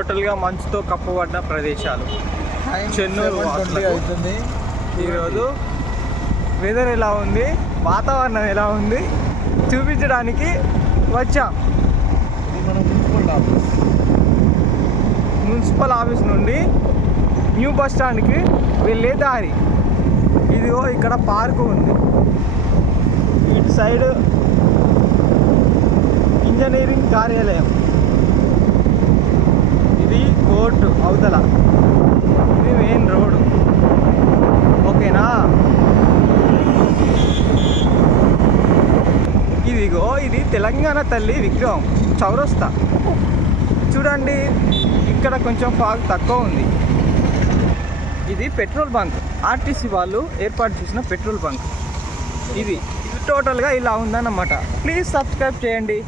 టోటల్గా మంచుతో కప్పబడిన ప్రదేశాలు. చెన్నూరు. అవుతుంది. ఈరోజు వెదర్ ఎలా ఉంది? వాతావరణం ఎలా ఉంది? చూపించడానికి వచ్చాం. ఆఫీస్. మున్సిపల్ ఆఫీస్ నుండి న్యూ బస్ స్టాండ్కి వెళ్ళే దారి. ఇదిగో ఇక్కడ పార్కు ఉంది. ఇటు సైడ్ ఇంజనీరింగ్ కార్యాలయం. రోడ్డు అవతల. ఇది మెయిన్ రోడ్ ఓకేనా? ఇదిగో ఇది తెలంగాణ తల్లి విగ్రహం. చౌరస్తా. చూడండి ఇక్కడ కొంచెం ఫాగ్ తక్కువ ఉంది. ఇది పెట్రోల్ బంక్. ఆర్టీసీ వాళ్ళు ఏర్పాటు చేసిన పెట్రోల్ బంక్. ఇది ఇది టోటల్గా ఇలా ఉందన్నమాట. ప్లీజ్ సబ్స్క్రైబ్ చేయండి.